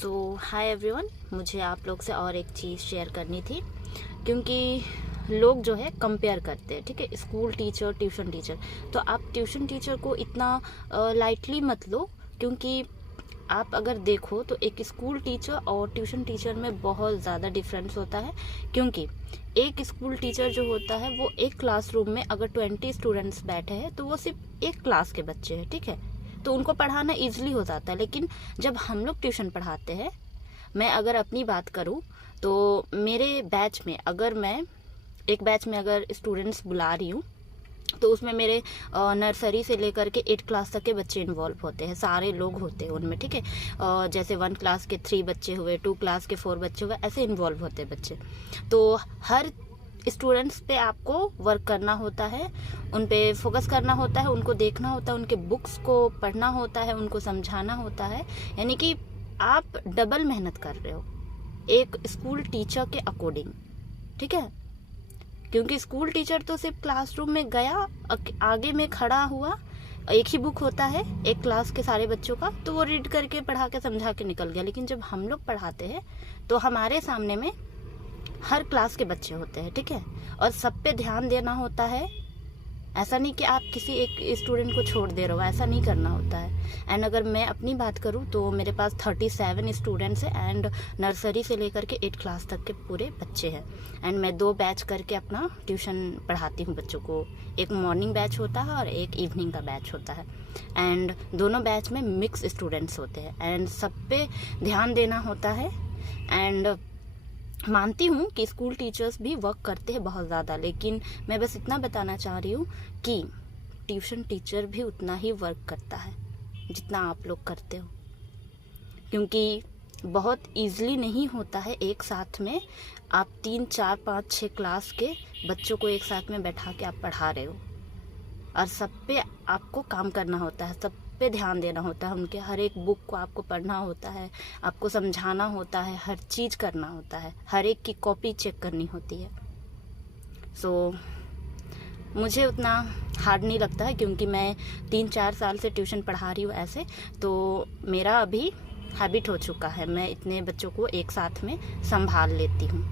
Hi everyone, मुझे आप लोग से और एक चीज़ शेयर करनी थी। क्योंकि लोग जो है कंपेयर करते हैं, ठीक है, स्कूल टीचर ट्यूशन टीचर। तो आप ट्यूशन टीचर को इतना लाइटली मत लो, क्योंकि आप अगर देखो तो एक स्कूल टीचर और ट्यूशन टीचर में बहुत ज़्यादा डिफरेंस होता है। क्योंकि एक स्कूल टीचर जो होता है वो एक क्लासरूम में अगर 20 स्टूडेंट्स बैठे हैं तो वो सिर्फ एक क्लास के बच्चे हैं, ठीक है, तो उनको पढ़ाना इजीली हो जाता है। लेकिन जब हम लोग ट्यूशन पढ़ाते हैं, मैं अगर अपनी बात करूं तो मेरे बैच में अगर मैं एक बैच में अगर स्टूडेंट्स बुला रही हूँ तो उसमें मेरे नर्सरी से लेकर के 8 क्लास तक के बच्चे इन्वॉल्व होते हैं, सारे लोग होते हैं उनमें, ठीक है। जैसे 1 क्लास के 3 बच्चे हुए, 2 क्लास के 4 बच्चे हुए, ऐसे इन्वॉल्व होते हैं बच्चे। तो हर स्टूडेंट्स पे आपको वर्क करना होता है, उन पे फोकस करना होता है, उनको देखना होता है, उनके बुक्स को पढ़ना होता है, उनको समझाना होता है। यानी कि आप डबल मेहनत कर रहे हो एक स्कूल टीचर के अकॉर्डिंग, ठीक है। क्योंकि स्कूल टीचर तो सिर्फ क्लासरूम में गया, आगे में खड़ा हुआ, एक ही बुक होता है एक क्लास के सारे बच्चों का, तो वो रीड करके पढ़ा के समझा के निकल गया। लेकिन जब हम लोग पढ़ाते हैं तो हमारे सामने में हर क्लास के बच्चे होते हैं, ठीक है, और सब पे ध्यान देना होता है। ऐसा नहीं कि आप किसी एक स्टूडेंट को छोड़ दे रहे हो, ऐसा नहीं करना होता है। एंड अगर मैं अपनी बात करूं तो मेरे पास 37 स्टूडेंट्स हैं एंड नर्सरी से लेकर के 8 क्लास तक के पूरे बच्चे हैं। एंड मैं 2 बैच करके अपना ट्यूशन पढ़ाती हूं बच्चों को। एक मॉर्निंग बैच होता है और एक इवनिंग का बैच होता है। एंड दोनों बैच में मिक्स स्टूडेंट्स होते हैं एंड सब पे ध्यान देना होता है। एंड मानती हूँ कि स्कूल टीचर्स भी वर्क करते हैं बहुत ज़्यादा, लेकिन मैं बस इतना बताना चाह रही हूँ कि ट्यूशन टीचर भी उतना ही वर्क करता है जितना आप लोग करते हो। क्योंकि बहुत इजीली नहीं होता है एक साथ में आप 3, 4, 5, 6 क्लास के बच्चों को एक साथ में बैठा के आप पढ़ा रहे हो, और सब पे आपको काम करना होता है, सब पे ध्यान देना होता है। उनके हर एक बुक को आपको पढ़ना होता है, आपको समझाना होता है, हर चीज़ करना होता है, हर एक की कॉपी चेक करनी होती है। मुझे उतना हार्ड नहीं लगता है, क्योंकि मैं 3-4 साल से ट्यूशन पढ़ा रही हूँ ऐसे, तो मेरा अभी हैबिट हो चुका है, मैं इतने बच्चों को एक साथ में संभाल लेती हूँ।